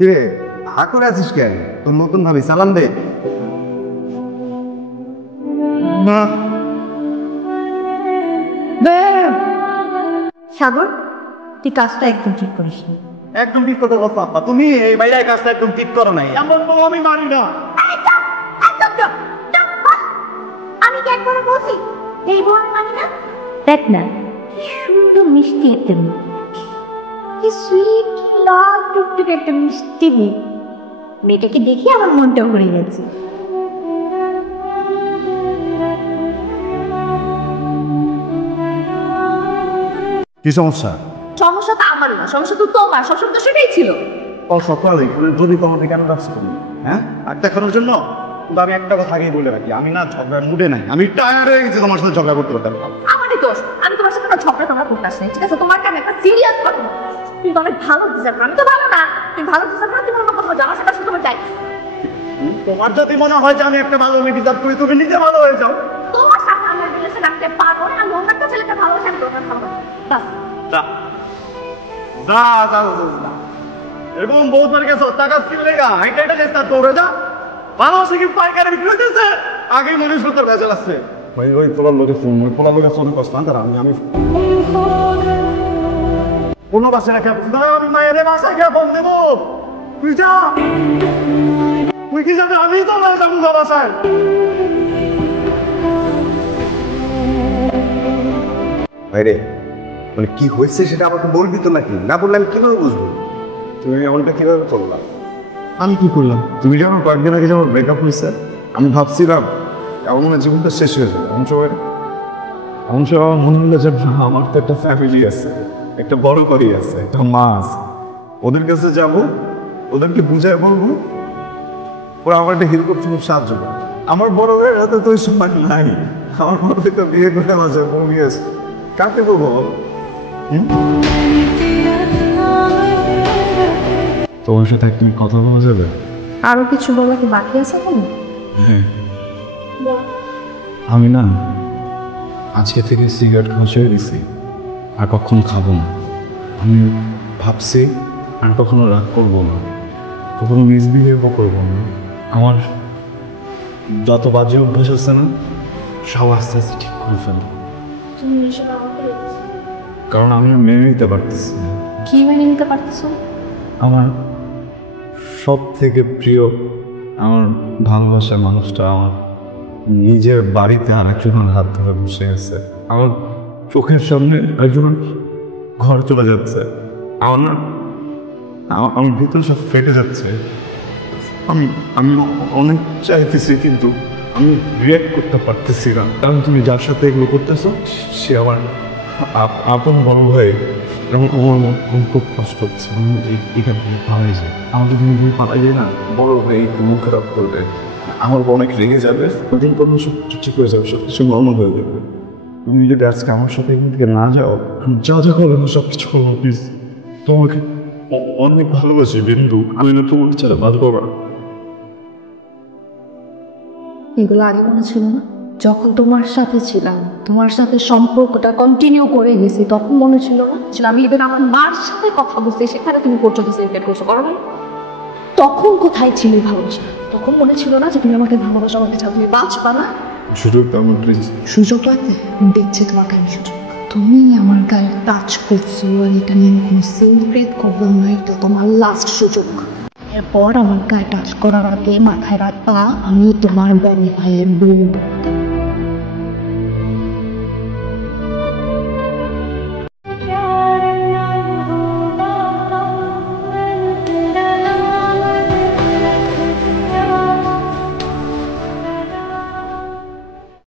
কে হা করে আছিস কেন? তোর নতুন ভাবি সালাম দে। না সাগর, তুই কাজটা একদম ঠিক করিস নি। একদম ঠিক কথা বলছো আব্বা, তুমি এই বাইরের কাজটা একদম ঠিক করো নাই। এমন বউ আমি মানি না। আমি কি একবার বলছি এই বোন মানি না? দেখ না, কি সুন্দর মিষ্টি একটা মেয়ে, কি সুইট লাল টুকটুকে একটা মিষ্টি মেয়ে। মেয়েটাকে দেখে আমার মনটা ভরে গেছে। কি সমস্যা? সমস্যা তো আমার না, সমস্যা তো তোমার। সমস্যা তো সেটাই ছিল। সকালে যদি তোমাকে কেন রাখছো তুমি? হ্যাঁ, আটটা করার জন্য? কিন্তু আমি একটা কথা আগেই বলে রাখি, আমি না ঝগড়ার মুডে নাই। আমি টায়ার্ড হয়ে গেছি তোমার সাথে ঝগড়া করতে করতে। আমারই দোষ, আমি তোমার সাথে ঝগড়া টগড়া করতে আসছি, ঠিক আছে? তোমার কেন একটা সিরিয়াস কথা, তুমি তো অনেক ভালো ডিজার্ভ করো। আমি তো ভালো না, তুমি ভালো ডিজার্ভ করো, তুমি অন্য কথা বলছো, আমার সাথে আসলে তোমার যাই। তোমার যদি মনে হয় যে আমি একটা ভালো মেয়ে ডিজার্ভ করি, তুমি নিজে ভালো হয়ে যাও। তোমার সাথে আমার রিলেশন রাখতে পারবো না। আমি অন্য একটা ছেলেকে ভালোবাসি, আমি তোমাকে ভালোবাসি, বাস। এরকম বহুবার গেছো, টাকা কিনলে গা হাইটা হাইটা চেষ্টা করে যা। ভালোবাসে কি পাইকারি বিক্রি হইতেছে? আগেই মনে সত্তর ভেজাল আসছে। ওই পোলার লোকে ফোন, ওই পোলার লোকে ফোনে কষ্ট না তারা। আমি কোনো বাসে রেখে আমি মায়ের বাসায় গিয়ে ফোন দেবো। তুই যা, তুই কি যাবে? আমি তো না যাবো বাসায়। ভাইরে, মানে কি হয়েছে সেটা আমাকে বলবি তো নাকি? না বললে আমি কিভাবে বুঝবো? তুমি এমনটা কিভাবে করলা? আমি কি করলাম? তুমি যখন কয়েকদিন আগে যখন ব্রেকআপ হয়েছে, আমি ভাবছিলাম এমন মনে জীবনটা শেষ হয়ে যাবে। এমন সময় আমার মনে হলো যে আমার তো একটা ফ্যামিলি আছে, একটা বড় বাড়ি আছে, একটা মা আছে। ওদের কাছে যাব, ওদেরকে বুঝায় বলবো, ওরা আমার একটা হেল্প করতে খুব সাহায্য করে। আমার বড় ভাইয়ের হাতে তো ওই সময় নাই। আমার বড় ভাই তো বিয়ে করে আমার বমি আছে। কাকে বলবো? তোমার সাথে একদিন কথা বলা যাবে? আরো কিছু বলা কি বাকি আছে? হ্যাঁ, আমি না আজকে থেকে সিগারেট খাওয়া ছেড়ে দিছি, আর কখনো খাবো না। আমি ভাবছি আর কখনো রাগ করবো না, কখনো মিসবিহেভও করবো না। আমার যত বাজে অভ্যাস আছে না, সব আস্তে আস্তে ঠিক করে ফেলবো। কারণ আমি মেনে নিতে পারতেছি না। কি মেনে নিতে পারতেছো? আমার সব থেকে প্রিয়, আমার ভালোবাসার মানুষটা আমার নিজের বাড়িতে আর একজনের হাত ধরে বসে আছে। আমার চোখের সামনে একজন ঘর চলে যাচ্ছে। আমার না, আমার ভিতরে সব ফেটে যাচ্ছে। আমি আমি অনেক চাইতেছি, কিন্তু আমি রিয়াক্ট করতে পারতেছি না। কারণ তুমি যার সাথে এগুলো করতেছো সে আমার আপন বড় ভাই। এবং আমার খুব কষ্ট হচ্ছে। আমি এখান থেকে পালাই যাই। আমাকে তুমি যদি পালাই যাই না, বড় ভাই মন খারাপ করবে, আমার অনেক রেগে যাবে। ওদিন পর্যন্ত সব কিছু ঠিক হয়ে যাবে, সব কিছু নর্মাল হয়ে যাবে। তুমি যদি আজকে আমার সাথে এখান থেকে না যাও, যা যা করো আমি সব কিছু করবো। প্লিজ, তোমাকে অনেক ভালোবাসি বিন্দু। আমি না তোমার ছাড়া বাঁচবো না। এগুলো আগে মনে ছিল না? যখন তোমার সাথে ছিলাম, তোমার সাথে সম্পর্কটা কন্টিনিউ করে গেছি, তখন মনে ছিল না? আমি ইভেন আমার মার সাথে কথা বলছি, সেখানে তুমি পর্যন্ত সেলিব্রেট করছো, করো না? তখন কোথায় ছিলে ভালোবাসা? তখন মনে ছিল না যে তুমি আমাকে ভালোবাসা, আমাকে ছাড়া তুমি বাঁচবা না? সুযোগটা আমার প্লিজ। সুযোগ লাগবে, দেখছে তোমার গায়ে সুযোগ। তুমি আমার গায়ে টাচ করছো, আর এটা নিয়ে আমি কোনো সেলিব্রেট করবো না। এটা তোমার লাস্ট সুযোগ। এরপর আমার গায়ে টাচ করার আগে মাথায় রাখবা, আমি তোমার বড় ভাইয়ের বউ।